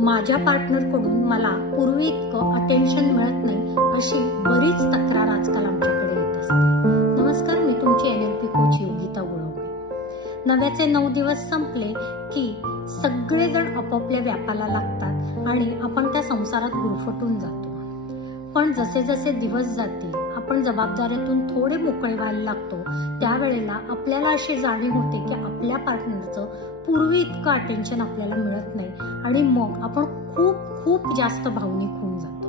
माझ्या पार्टनरकडून मला पूर्वी इतकं अटेन्शन मिळत नाही, अशी बरीच तक्रार आजकाल आमच्याकडे येत असते। नमस्कार, मी तुमची NLP कोच योगिता गुळवणे। नव्याचे 9 दिवस संपले की सगळेजण आपापल्या व्यापाला लागतात आणि आपण त्या संसारात गुरफटून जातो। पण जसे जसे दिवस जातील, आपण जबाबदाऱ्यातून थोडे मोकळे व्हायला लागतो, त्यावेळेला आपल्याला अशी जाणीव होते की आपल्या पार्टनरचं पूर्वी इतकं अटेन्शन आपल्याला मिळत नाही आणि मग आपण खूप खूप जास्त भावनिक होऊन जातो।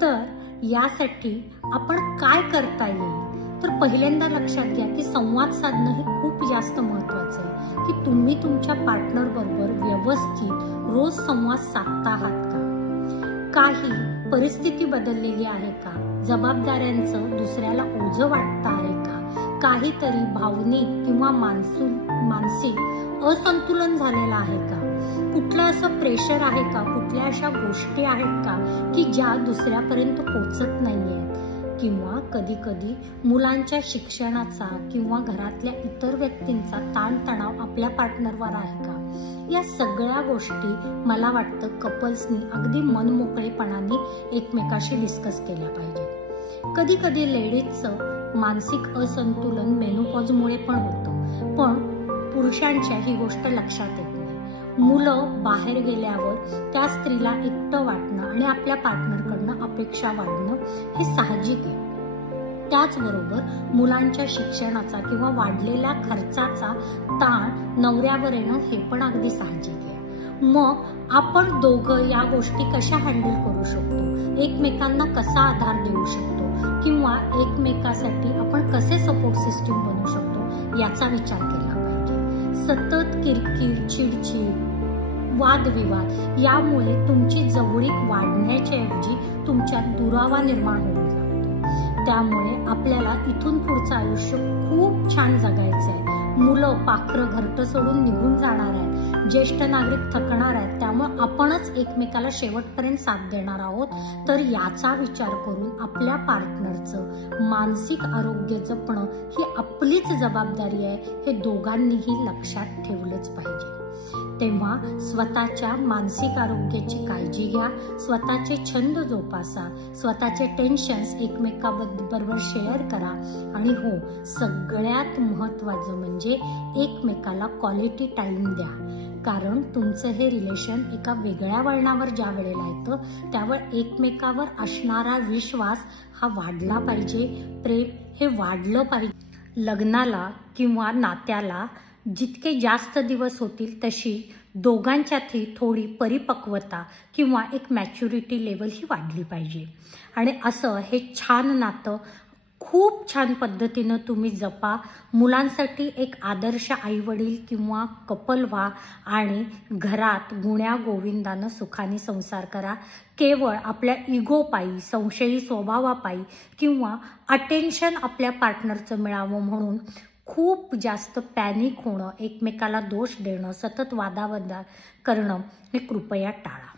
तर यासाठी आपण काय करता येईल? तर पहिल्यांदा लक्षात घ्या की संवाद साधणं हे खूप जास्त महत्वाचं आहे की तुम्ही तुमच्या पार्टनर बरोबर व्यवस्थित रोज संवाद साधता आहात का? काही परिस्थिती बदललेली आहे का? जबाबदाऱ्यांचं दुसऱ्याला ओझं वाटतं आहे का? काहीतरी भावनिक किंवा मानसिक असंतुलन झालेलं आहे का? कुठलं असं प्रेशर आहे का? कुठल्या अशा गोष्टी आहेत का की ज्या दुसऱ्यापर्यंत पोहोचत नाहीयेत? किंवा कधी कधी मुलांच्या शिक्षणाचा किंवा घरातल्या इतर व्यक्तींचा ताणतणाव आपल्या पार्टनरवर आहे का? या सगळ्या गोष्टी मला वाटतं कपल्सनी अगदी मनमोकळेपणाने एकमेकाशी डिस्कस केल्या पाहिजे। कधी कधी लेडीजचं मानसिक असंतुलन मेनोपॉजमुळे पण होतं, पण पुरुषांच्या ही गोष्ट लक्षात येत नाही। मुलं बाहेर गेल्यावर त्या स्त्रीला एकटं वाटणं आणि आपल्या पार्टनरकडनं अपेक्षा वाढणं हे साहजिक आहे। त्याचबरोबर मुलांच्या शिक्षणाचा किंवा वाढलेल्या खर्चाचा ताण नवऱ्यावर येणं हे पण अगदी साहजिक आहे। मग आपण दोघं या गोष्टी कशा हँडल करू शकतो? एकमेकांना कसा आधार देऊ शकतो किंवा एकमेकासाठी आपण कसे सपोर्ट सिस्टीम बनवू शकतो याचा विचार केला पाहिजे। सतत किरकिर, चिडचिड, वादविवाद यामुळे तुमची जवळीक वाढण्याच्या ऐवजी तुमच्यात दुरावा निर्माण होऊ लागतो। त्यामुळे आपल्याला इथून पुढचं आयुष्य खूप छान जगायचं आहे। मुलं पाखरं घरटं सोडून निघून जाणार आहेत, ज्येष्ठ नागरिक थकणार आहेत, त्यामुळे आपणच एकमेकाला शेवटपर्यंत साथ देणार आहोत। तर याचा विचार करून आपल्या पार्टनरचं मानसिक आरोग्य जपणं ही आपलीच जबाबदारी आहे, हे दोघांनीही लक्षात ठेवलंच पाहिजे। तेव्हा स्वतःच्या मानसिक आरोग्याची काळजी घ्या, स्वतःचे छंद जोपासा, स्वतःचे टेन्शन्स एकमेकांबरोबर शेअर करा आणि हो, सगळ्यात महत्त्वाचं म्हणजे एकमेकाला क्वालिटी टाइम द्या। कारण तुमचं हे रिलेशन एका वेगळ्या वळणावर ज्या वेळेला येतं त्यावर एकमेकावर असणारा विश्वास हा वाढला पाहिजे, प्रेम हे वाढलं पाहिजे। लग्नाला किंवा नात्याला जितके जास्त दिवस होतील तशी दोघांच्यातही थोडी परिपक्वता किंवा एक मॅच्युरिटी लेवल ही वाढली पाहिजे आणि असं हे छान नातं खूप छान पद्धतीनं तुम्ही जपा। मुलांसाठी एक आदर्श आईवडील किंवा कपल व्हा आणि घरात गुण्या गोविंदानं सुखाने संसार करा। केवळ आपल्या इगो पायी, संशयी स्वभावापायी किंवा अटेन्शन आपल्या पार्टनरचं मिळावं म्हणून खूप जास्त पॅनिक होणं, एकमेकाला दोष देणं, सतत वादावाद करणं हे कृपया टाळा।